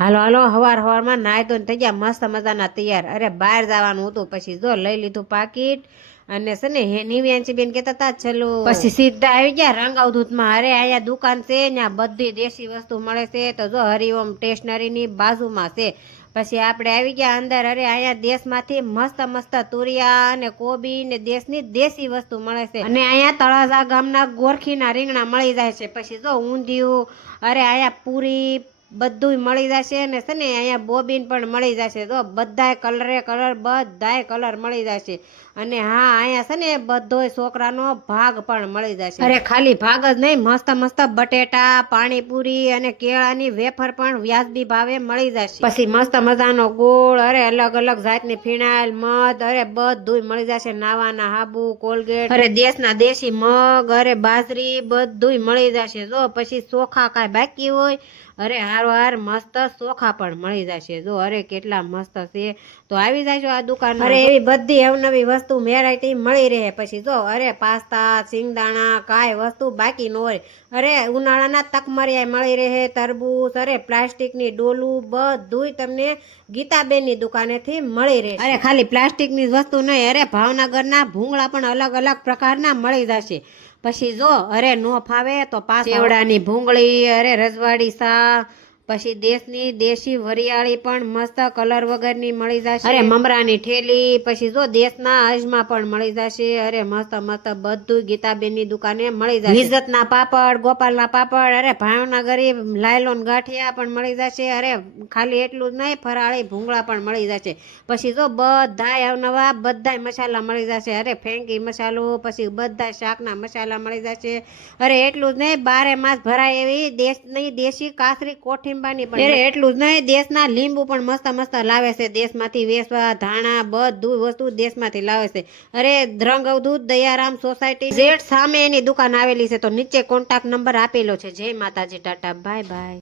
હાલો હાલો હવારમાં નાઈ ધોઈને થઈ ગયા મસ્ત મજાના તૈયાર. અરે બહાર જવાનું હતું, પછી જો લઈ લીધું પાકીટ અને છે ને નિવ્યાંશી બેન કહેતા હતા ચલો, પછી સીધા આવી ગયા રંગાવધૂતમાં. અરે અહીંયા દુકાન છે ને બધી દેશી વસ્તુ મળે છે, તો જો હરિઓમ સ્ટેશનરીની બાજુમાં છે. પછી આપણે આવી ગયા અંદર. અરે અહીંયા દેશમાંથી મસ્ત મસ્ત તુરિયા અને કોબી ને દેશની દેશી વસ્તુ મળે છે. અને અહીંયા તળાજા ગામના ગોરખીના રીંગણા મળી જાય છે. પછી જો ઊંધિયું, અરે અહીંયા પૂરી બધું મળી જશે. અને છે ને અહીંયા બોબીન પણ મળી જશે. તો બધાય બધાય કલર મળી જશે. અને હા અહીંયા છે ને બધોય છોકરાનો ભાગ પણ મળી જશે. અરે ખાલી ભાગ જ નહીં, મસ્ત મસ્ત બટેટા, પાણીપુરી અને કેળાની વેફર પણ વ્યાજબી ભાવે મળી જશે. પછી મસ્ત મજાનો ગોળ, અરે અલગ અલગ જાતની ફિનાઇલ, મધ, અરે બધું મળી જશે. નાવાના હાબુ, કોલગેટ, અરે દેશના દેશી મગ, અરે બાજરી બધું મળી જશે. જો પછી ચોખા કાંઈ બાકી હોય, અરે હાર મસ્ત ચોખા પણ મળી જશે. જો અરે કેટલા મસ્ત છે. તો આવી જાયજો આ દુકાન. અરે એવી બધી અવનવી વસ્તુ વેરાયટી મળી રહે. પછી જો અરે પાસ્તા, સિંગદાણા કાંઈ વસ્તુ બાકી ન હોય. અરે ઉનાળાના તકમરિયા મળી રહે, તરબૂચ, અરે પ્લાસ્ટિકની ડોલું બધુંય તમને ગીતાબેનની દુકાનેથી મળી રહે. અરે ખાલી પ્લાસ્ટિકની વસ્તુ નહીં, અરે ભાવનગરના ભૂંગળા પણ અલગ અલગ પ્રકારના મળી જશે. પછી જો અરે નો ફાવે તો સેવડાની ભૂંગળી, અરે રજવાડી શાક, પછી દેશની દેશી વરિયાળી પણ મસ્ત કલર વગરની મળી જશે. અરે મમરાની ઠેલી, પછી જો દેશના અજમા પણ મળી જશે. અરે મસ્ત મસ્ત બધું ગીતાબેનની દુકાને મળી જશે. ઇજ્જતના પાપડ, ગોપાલના પાપડ, અરે ભાવનગરી લાયલોન ગાંઠિયા પણ મળી જશે. અરે ખાલી એટલું જ નહીં, ફરાળી ભૂંગળા પણ મળી જશે. પછી જો બધાય અવનવા બધાય મસાલા મળી જશે. અરે ફેંકી મસાલો, પછી બધા શાકના મસાલા મળી જશે. અરે એટલું જ નહીં, 12 માસ ભરાય એવી દેશની દેશી કાસરી કોઠીંબાની પણ. અરે એટલું જ નહીં, દેશના લીંબુ પણ મસ્ત મસ્ત લાવે છે દેશમાંથી વેસવા. ધાણા બધું વસ્તુ દેશમાંથી લાવે છે. અરે રંગવધૂત દયારામ સોસાયટી જેટ સામે એની દુકાન આવેલી છે. તો નીચે કોન્ટેક્ટ નંબર આપેલો છે. જય માતાજી, ટાટા, બાય બાય.